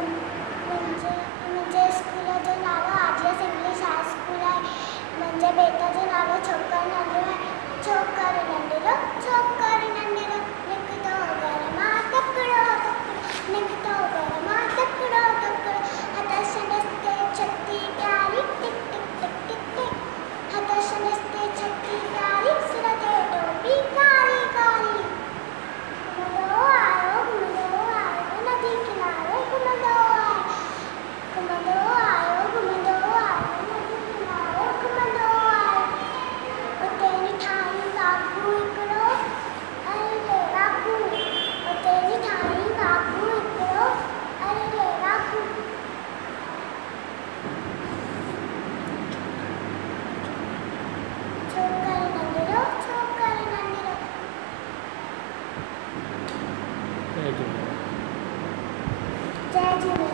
म्हणजे म्हणजे स्कूलाचो नालो RGS English high school आहे. म्हणजे बेटाचो नालो छोकर नंदिलो छोकर नंदिलो छोकर नंदिलो निकतो गरमा तकड़ो तकड़ो निकतो गरमा तकड़ो तकड़ो हताश नस्ते छत्ती प्यारी टिक टिक टिक टिक टिक हताश नस्ते छत्ती प्यारी सिरते टोपी कारी कारी घुमदो आयो नदी किनारे घुमदो आयो नदी किनारे घुमदो आयो उते निठाई बाबू हिकिड़ो अरे रे बाबू उते निठाई बाबू हिकिड़ो अरे रे बाबू छोकर नंढिड़ो जय झूलेलाल।